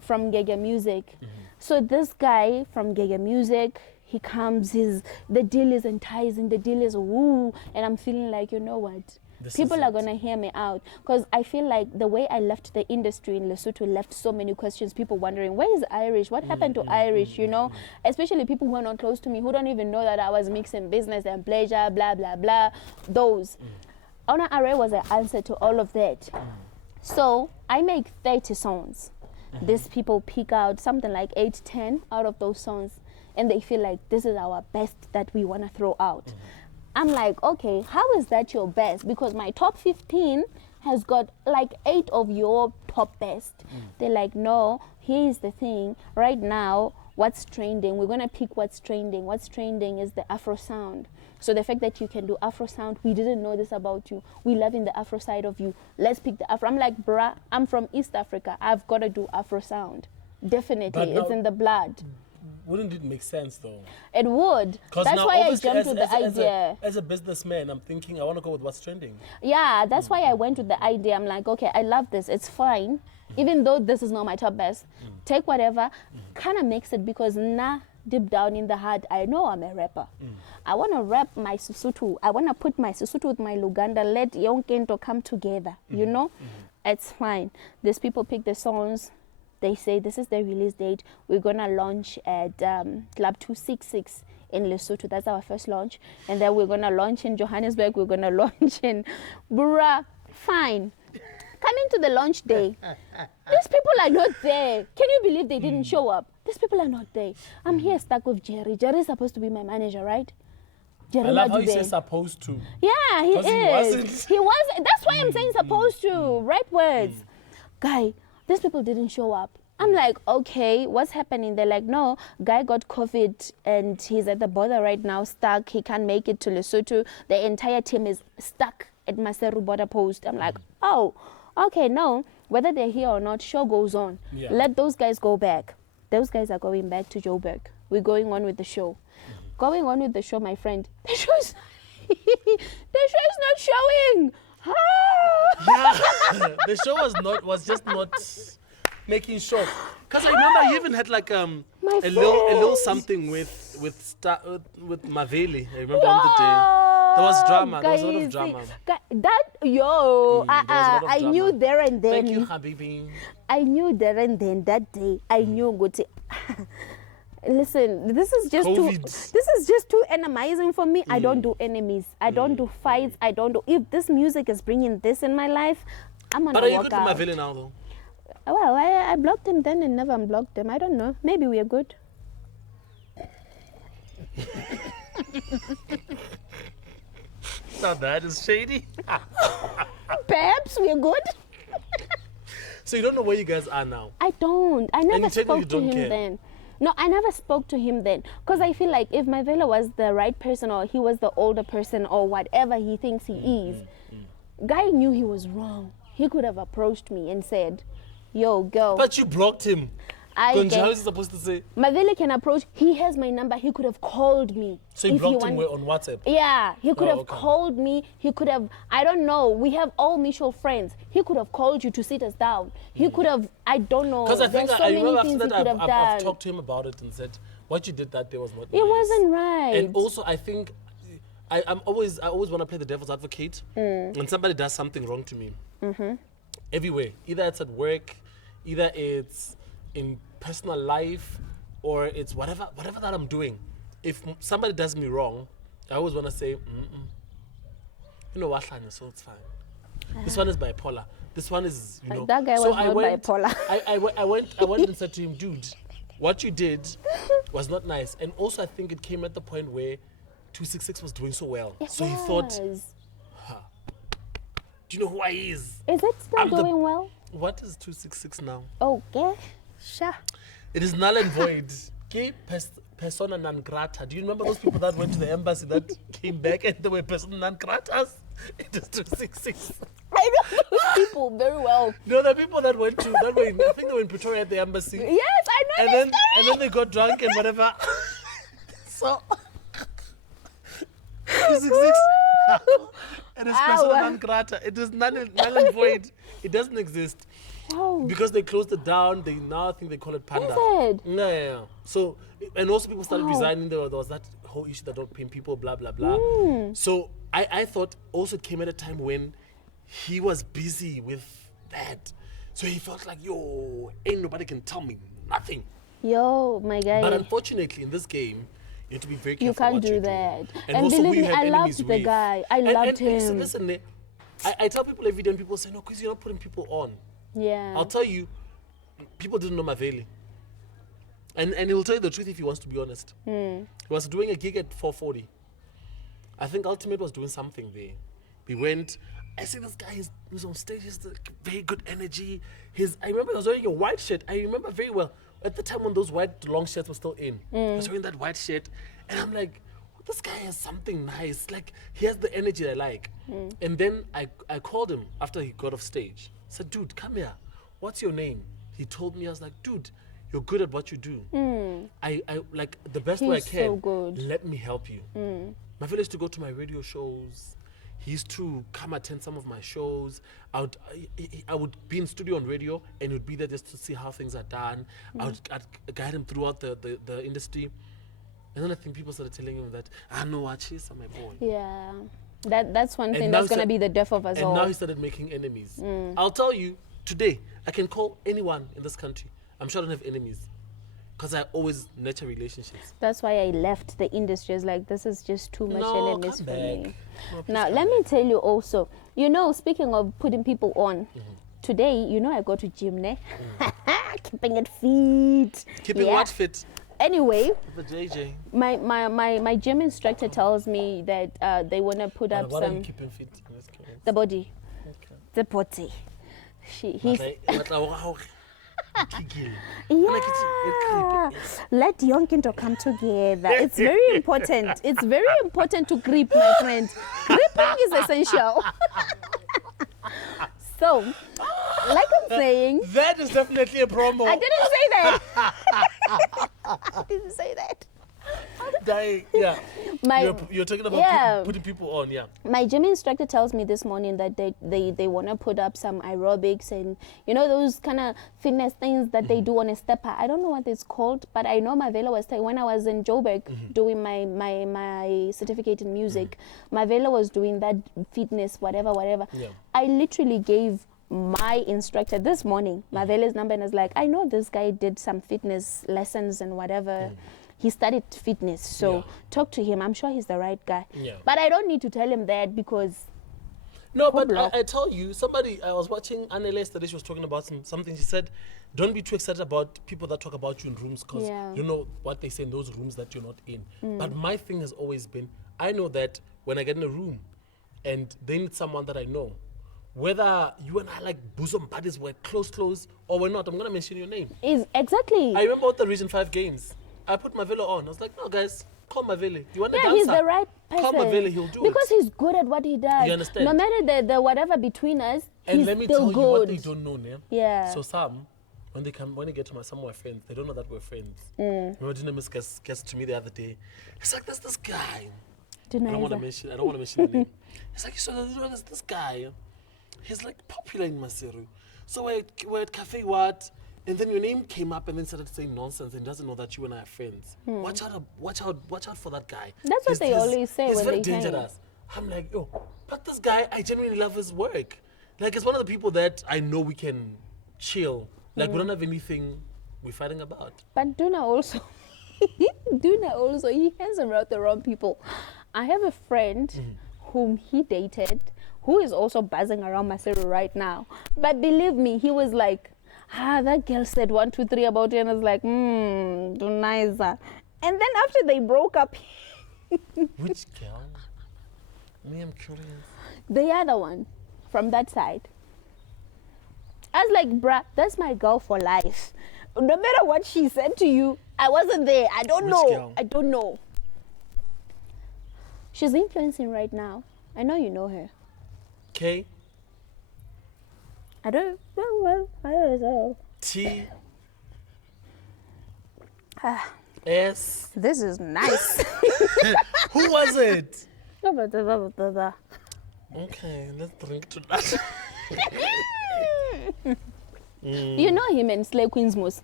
from Nthatisi Music. So this guy from Nthatisi Music, he comes, the deal is enticing, the deal is woo, and I'm feeling like, you know what? People are going to hear me out, because I feel like the way I left the industry in Lesotho left so many questions, people wondering, where is Irysh? What happened to Irysh, Especially people who are not close to me, who don't even know that I was mixing business and pleasure, blah, blah, blah, those. Honor Array was an answer to all of that. So I make 30 songs. These people pick out something like 8, 10 out of those songs, and they feel like this is our best that we want to throw out. I'm like, okay, how is that your best? Because my top 15 has got like 8 of your top best. They're like, no, here's the thing. Right now, what's trending? We're going to pick what's trending. What's trending is the Afro sound. So the fact that you can do Afro sound, we didn't know this about you. We love in the Afro side of you. Let's pick the Afro. I'm like, bruh, I'm from East Africa. I've got to do Afro sound. Definitely, it's in the blood. Wouldn't it make sense though? It would. That's why I jumped with the idea. As a businessman, I'm thinking I want to go with what's trending. Yeah, that's why I went with the idea. I'm like, okay, I love this. It's fine. Even though this is not my top best, take whatever, kind of mix it, because deep down in the heart, I know I'm a rapper. I want to rap my Sesotho. I want to put my Sesotho with my Luganda, let Yonkento come together, It's fine. These people pick the songs. They say this is the release date. We're going to launch at Club 266 in Lesotho. That's our first launch. And then we're going to launch in Johannesburg. We're going to launch in Bura. Fine. Coming to the launch day, these people are not there. Can you believe they didn't show up? These people are not there. I'm here stuck with Jerry. Jerry is supposed to be my manager, right? Jerry, I love how you say supposed to. Yeah, he is. He wasn't. That's why I'm saying supposed to. Right words. Guy, these people didn't show up. I'm like, okay, what's happening? They're like, no, guy got COVID and he's at the border right now, stuck. He can't make it to Lesotho. The entire team is stuck at Maseru border post. I'm like, oh, okay, no. Whether they're here or not, show goes on. Yeah. Let those guys go back. Those guys are going back to Joburg. We're going on with the show. Going on with the show, my friend. The show is not showing. Yeah, the show was just not making sure. Because I remember you even had like a little something with Maveli. I remember on the day. There was drama. There was a lot of drama. I knew there and then. Thank you, Habibi. I knew there and then that day. I knew good. Listen, this is just too enemizing for me. I don't do enemies. I don't do fights. I don't do. If this music is bringing this in my life, I'm gonna But are you walk good to out. Mavele now, though? Well, I blocked him then and never unblocked him. I don't know. Maybe we are good. Now that is shady. Perhaps we are good. So you don't know where you guys are now? I don't. I never you technically spoke to don't him care? then. No, I never spoke to him then. Because I feel like if Mavela was the right person or he was the older person or whatever he thinks he is, guy knew he was wrong. He could have approached me and said, yo, girl. But you blocked him. How is he supposed to say? Mavela can approach. He has my number. He could have called me. So you blocked him on WhatsApp? Yeah, he could have okay. called me. He could have, I don't know. We have all mutual friends. He could have called you to sit us down. He could have, I don't know. Because I think There's so I many remember things after he that could have done. I've talked to him about it and said, what you did that day was not It nice. wasn't right. And also I think, I always want to play the devil's advocate. When somebody does something wrong to me, everywhere, either it's at work, either it's in personal life, or it's whatever that I'm doing. If somebody does me wrong, I always want to say, you know what, so it's fine. This one is bipolar. This one is, you know. That guy So was not bipolar. I went and said to him, dude, what you did was not nice. And also I think it came at the point where 266 was doing so well. So he thought, do you know who I is? Is it still doing well? What is 266 now? Okay, sure. It is null and void. Persona non grata. Do you remember those people that went to the embassy that came back and they were persona non gratas? It is 266. I know those people very well. No, the people that went to I think they were in Pretoria at the embassy. Yes, I know And then they got drunk and whatever. So 266. It is persona non grata. It is null and void. It doesn't exist. Oh. Because they closed it down, they now think they call it panda. Is it? Yeah. So, and also people started resigning. There was that whole issue that don't pay people, blah, blah, blah. So I thought also it came at a time when he was busy with that. So he felt like, yo, ain't nobody can tell me nothing. Yo, my guy. But unfortunately, in this game, you have to be very careful. You can't what do you that. And And also who believe you me, have I enemies loved the with. guy. I loved him. Listen, I tell people every day, and people say, no, because you're not putting people on. Yeah. I'll tell you, people didn't know Maveli. And he'll tell you the truth if he wants to be honest. He was doing a gig at 440. I think Ultimate was doing something there. We went, I see this guy, he's on stage, he's very good energy. I remember he was wearing a white shirt. I remember very well. At the time when those white long shirts were still in, he was wearing that white shirt. And I'm like, this guy has something nice. Like, he has the energy I like. And then I called him after he got off stage. I said, dude, come here. What's your name? He told me, I was like, dude, you're good at what you do. I like the best way I He's can. so good. Let me help you. My fellow used to go to my radio shows. He used to come attend some of my shows. I would be in studio on radio and he would be there just to see how things are done. I'd guide him throughout the industry. And then I think people started telling him that, no, Achis are my boy. Yeah. That's one And thing now that's going to he be the death of us And all. now he started making enemies. I'll tell you, today, I can call anyone in this country. I'm sure I don't have enemies. Because I always nurture relationships. That's why I left the industry. It's like, this is just too much enemies come for me. back. No, please Now, come let me back. tell you also, you know, speaking of putting people on, today, you know, I go to gym, ne? Keeping it fit. Keeping what fit? Anyway, The JJ. my gym instructor tells me that they want to put up What are you some, keeping fit? Let's go. the body. Okay. The body. He's, yeah. Let young Kinto come together. It's very important. It's very important to grip, my friend. Gripping is essential. So, like I'm saying, That is definitely a promo. I didn't say that. I didn't say that. Dying. Yeah. You're talking about putting people on, yeah. My gym instructor tells me this morning that they want to put up some aerobics and, you know, those kind of fitness things that they do on a stepper. I don't know what it's called, but I know my velo was when I was in Joburg doing my certificate in music, my velo was doing that fitness, whatever. Yeah. I literally gave my instructor this morning, Mavele's number, and is like, I know this guy did some fitness lessons and whatever. He studied fitness, so talk to him. I'm sure he's the right guy. Yeah. But I don't need to tell him that because... No, but I tell you, somebody, I was watching Annele yesterday, she was talking about something. She said, don't be too excited about people that talk about you in rooms because you know what they say in those rooms that you're not in. But my thing has always been, I know that when I get in a room and they need someone that I know, whether you and I like bosom buddies, we're close, or we're not, I'm going to mention your name. Exactly. I remember at the Region 5 games, I put my velo on. I was like, no, guys, call my velo. You want to dance? Yeah, he's the right person. Call my velo, he'll do because he's good at what he does. You understand? No matter the whatever between us, and he's let me still tell good. you what they don't know, ne? Yeah. So some, when they get to some of my friends, they don't know that we're friends. Remember, Dynamis guessed to me the other day. He's like, there's this guy. I don't want to mention the name. He's like, so there's this guy. He's like popular in Maseru. So we're at Cafe What? And then your name came up and then started saying nonsense and doesn't know that you and I are friends. Watch out for that guy. That's what they always say he's when very they dangerous. I'm like, yo, but this guy, I genuinely love his work. Like, it's one of the people that I know we can chill. Like, we don't have anything we're fighting about. But Duna also, he hangs around the wrong people. I have a friend whom he dated, who is also buzzing around Maseru right now. But believe me, he was like, that girl said 1, 2, 3 about you, and I was like, Dunaiza. And then after they broke up, which girl? Me, I'm curious. The other one from that side. I was like, bruh, that's my girl for life. No matter what she said to you, I wasn't there. I don't know. Girl? I don't know. She's influencing right now. I know you know her. K? I don't well, I don't know. T? S? This is nice. Who was it? Okay. Okay, let's drink to that. You know him and Slay Queen's Moose.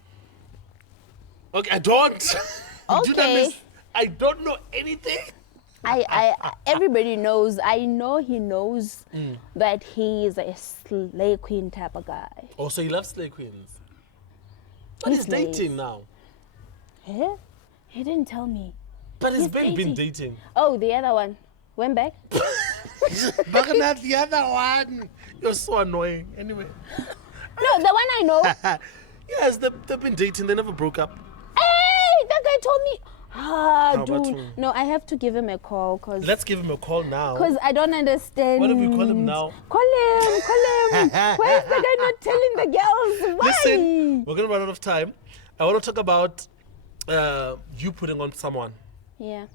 Okay, I don't. Okay. I don't know anything. I everybody knows. I know he knows that he is a Slay Queen type of guy. Oh, so he loves Slay Queens. But he's nice. dating now. Yeah? He didn't tell me. But he's He's been dating. Oh, the other one went back. But not the other one. You're so annoying. Anyway. No, the one I know. Yes, they've been dating. They never broke up. Hey, that guy told me. about Dude. him? No, I have to give him a call because Let's give him a call now. I don't understand. What do we call him now? Call him. Why is the guy not telling the girls? Why? Listen, we're going to run out of time. I want to talk about you putting on someone. Yeah.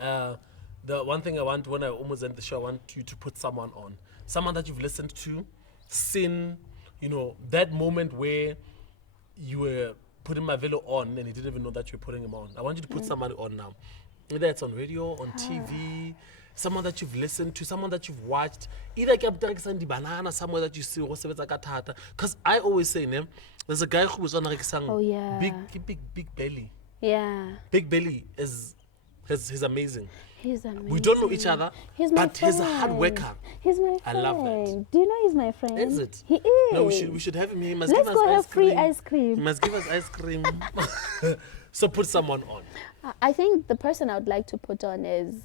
The one thing I want when I almost end the show, I want you to put someone on. Someone that you've listened to, seen, that moment where you were putting my velo on and you didn't even know that you were putting him on. I want you to put somebody on now. Whether it's on radio, on TV, someone that you've listened to, someone that you've watched. Either banana somewhere that you see, because I always say, there's a guy who was on big belly. Yeah. Big belly he's amazing. He's amazing. We don't know each other, but he's a hard worker. He's my friend. I love that. Do you know he's my friend? Is it? He is. No, we should have him here. He must Let's give us go have ice free cream. ice cream. He must give us ice cream. So put someone on. I think the person I would like to put on is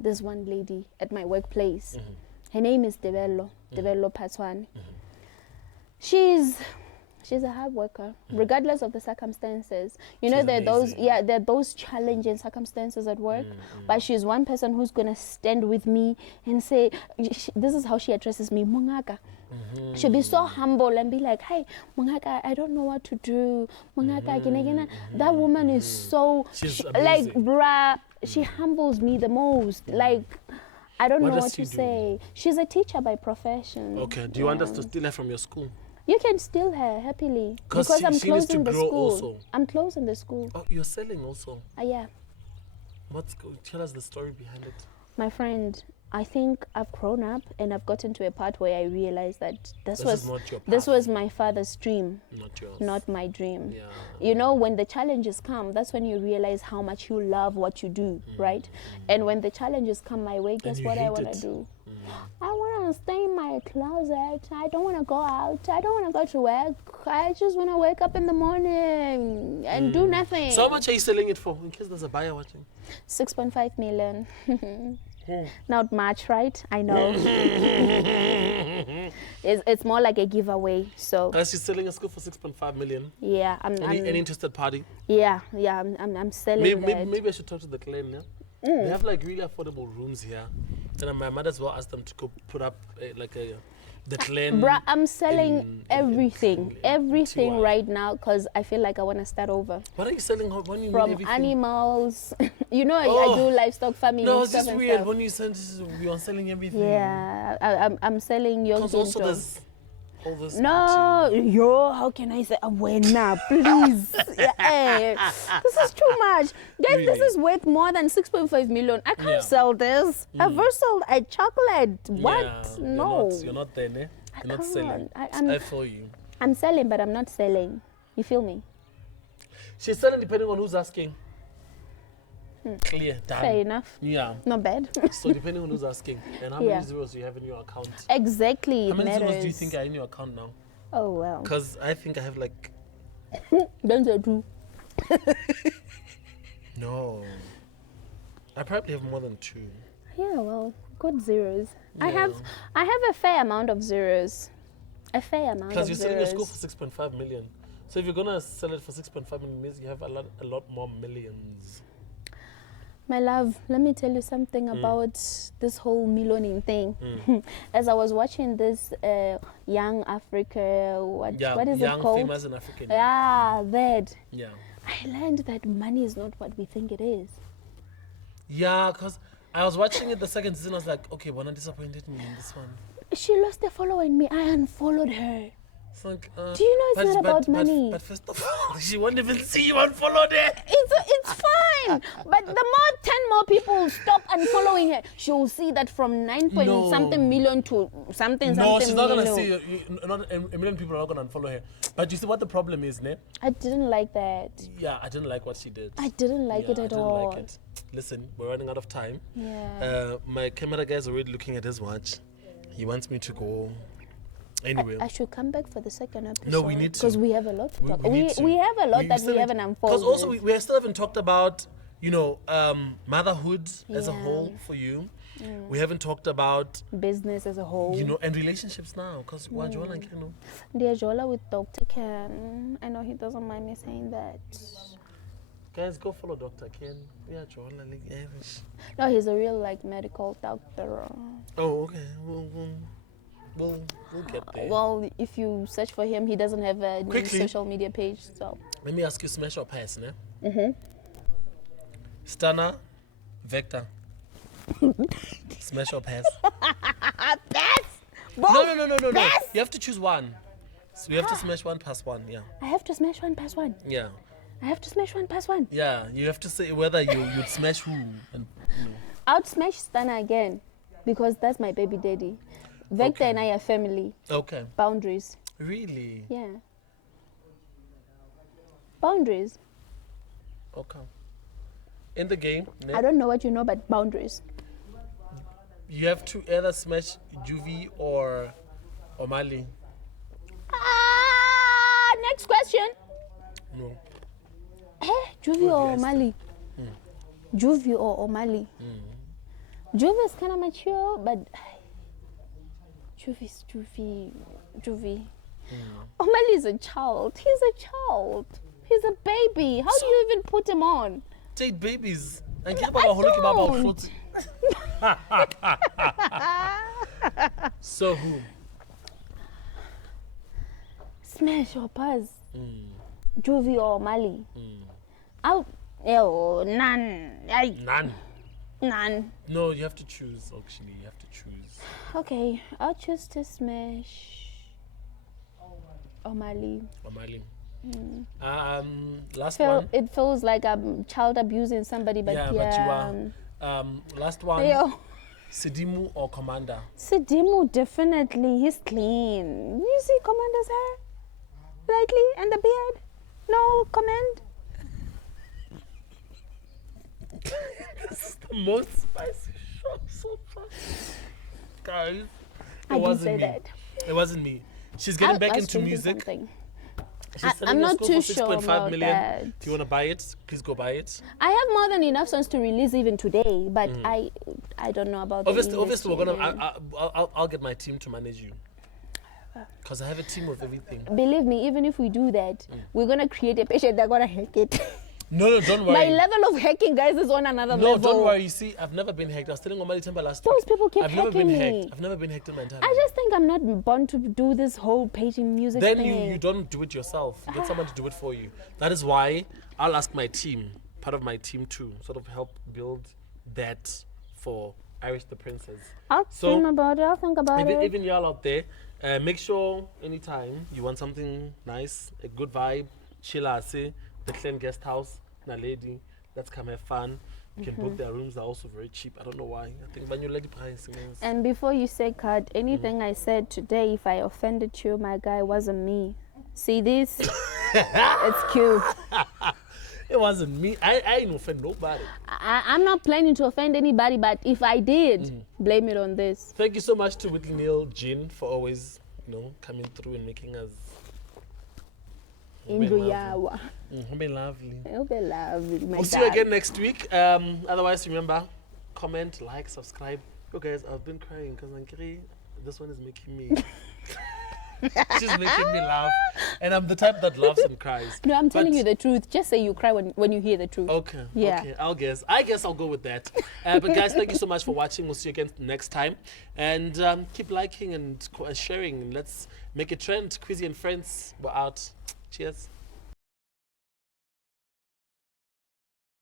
this one lady at my workplace. Her name is Develo Patswane. She's a hard worker, regardless of the circumstances. There are those challenging circumstances at work, but she's one person who's gonna stand with me and say, this is how she addresses me, Mungaka. She'll be so humble and be like, hey, Mungaka, I don't know what to do. Mungaka, that woman is so, like, bruh, she humbles me the most. Like, I don't know what to say. She's a teacher by profession. Okay, do you want us to steal her from your school? You can steal her happily because I'm closing the school. Also. I'm closing the school. Oh, you're selling also? Yeah. Tell us the story behind it. My friend, I think I've grown up and I've gotten to a part where I realized that this was my father's dream, not yours, not my dream. Yeah. When the challenges come, that's when you realize how much you love what you do, right? And when the challenges come my way, guess what I want to do? I want want to stay in my closet. I don't want to go out. I don't want to go to work. I just want to wake up in the morning and do nothing. So how much are you selling it for, in case there's a buyer watching? 6.5 million. Not much, right? I know. It's more like a giveaway. So Unless you're selling a school for 6.5 million. yeah, Any interested party? I'm selling that. Maybe I should talk to the clan, yeah? They have like really affordable rooms here. And I might as well ask them to go put up the clan. Bruh, I'm selling everything TY. right now because I feel like I want to start over. What are you selling? When you From mean everything? animals, I Oh. do livestock farming. No, and it's stuff just and weird stuff. when you said we are selling everything. Yeah, I'm selling young Because also dogs. there's all this. No, how can I say Awena, please? This is too much. Guys, this Really? is worth more than 6.5 million. I can't Yeah. sell this. I've ever sold a chocolate. What? Yeah, No. You're not there, ne? You're not can't. selling. I'm- I feel you. I'm selling, but I'm not selling. You feel me? She's selling depending on who's asking. Clear, done. Fair enough. Yeah. Not bad. So depending on who's asking and how Yeah. many zeros you have in your account. Exactly. How It many zeros matters. do you think are in your account now? Oh, well. Because I think I have like Don't say two. no. I probably have more than 2. Yeah, well, good zeros. I Yeah. have a fair amount of zeros. A fair amount Because of you're selling a school zeros. for 6.5 million. So if you're gonna sell it for 6.5 million, means you have a lot more millions. My love, let me tell you something about this whole millioning thing. As I was watching this Young Africa, what is it young, called? famous in African. Yeah, that. Yeah. I learned that money is not what we think it is. Yeah, because I was watching it the second season. I was like, okay, Bona disappointed me in this one. She lost a follower in me. I unfollowed her. It's like, Do you know it's not about money? But first of all, she won't even see you unfollow there. It's fine. But the more 10 more people stop unfollowing her, she'll see that from 9 point No. something million to something No, something she's not million. gonna see you. Not a million people are not gonna unfollow her. But you see what the problem is, ne? I didn't like that. Yeah, I didn't like what she did. I didn't like it I at didn't all. like it. Listen, we're running out of time. Yeah. My camera guy's already looking at his watch. He wants me to go. Anyway. I should come back for the second episode. No, we need to. Because we have a lot to talk. need to. We have a lot that still we need- haven't unfolded. Because also we still haven't talked about, motherhood as a Yeah. whole for you. We haven't talked about, business as a whole. and relationships now. Because Ndiyajola with Dr. Ken. I know he doesn't mind me saying that. guys, go follow Dr. Ken. Yeah, Jola, like Irish. No, he's a real medical doctor. Oh, okay. We'll get there. Well, if you search for him, he doesn't have a new Quickly. social media page. So Let me ask you, smash or pass, ne? Stunner, Vector. Smash or pass? that's No. Pass? You have to choose one. So you have to smash one, pass one. Yeah. I have to smash one, pass one. Yeah. I have to smash one, pass one. Yeah. You have to say whether you'd smash who. And, I would smash Stana again because that's my baby daddy. Vector Okay. and I are family. Okay. Boundaries. Really? Yeah. Boundaries. Okay. In the game, ne, I don't know what you know, but boundaries. you have to either smash Juvie or Mali. Next question. No. Juvie or yes. Omali? Juvie or Omali? Juvie is kind of mature, but Juvie's Juvie. Omali is a child. He's a child. He's a baby. How do you even put him on? Take babies. And don't. So who? Smash or pass? Juvie or Omali? Out. None. None. None. No, you have to choose. Actually, you have to choose. Okay, I'll choose to smash Omali. Mali. Last one. It feels like I'm child abusing somebody, but Yeah, but you are. Last one. Yo, Sidimu or Commander? Sidimu definitely. He's clean. You see Commander's hair? Lightly and the beard. No comment. This is the most spicy shot so far. Guys, I didn't wasn't say me. that. It wasn't me. She's getting back was into drinking music. something. She's selling I'm her not school too for sure 6.5 about million. that. Do you want to buy it? Please go buy it. I have more than enough songs to release even today, but I don't know about Obviously, the obviously, we're industry. gonna. I'll get my team to manage you. Because I have a team of everything. Believe me, even if we do that, we're gonna create a patient that's gonna hack it. No, don't worry. My level of hacking, guys, is on another level. No, don't worry. You see, I've never been hacked. I was telling Omali Temba last Those week. people keep I've never been hacking me. hacked. I've never been hacked in my entire I life. just think I'm not born to do this whole paging music Then thing. you don't do it yourself. You get someone to do it for you. That is why I'll ask my team, part of my team to sort of help build that for Irysh De Princess. I'll So, dream about it. I'll think about it. Even y'all out there, make sure anytime you want something nice, a good vibe, chill, say the Clan Guest House, na lady, let's come have fun. You can book their rooms, they're also very cheap. I don't know why. I think when you lady price means. And before you say cut, anything I said today, if I offended you, my guy, wasn't me. See this? It's cute. It wasn't me. I didn't offend nobody. I'm not planning to offend anybody, but if I did, blame it on this. Thank you so much to Whitney Neal Jean for always, coming through and making us Indruyawa. be lovely. It'll be lovely, my We'll see you guy. again next week. Otherwise, remember, comment, like, subscribe. You guys, I've been crying because this one is making me. She's making me laugh, and I'm the type that laughs and cries. No, I'm telling But- you the truth. Just say you cry when you hear the truth. Okay. Yeah. Okay. I guess I'll go with that. But guys, thank you so much for watching. We'll see you again next time, and keep liking and sharing. Let's make a trend. Quizy and friends, we're out. Cheers.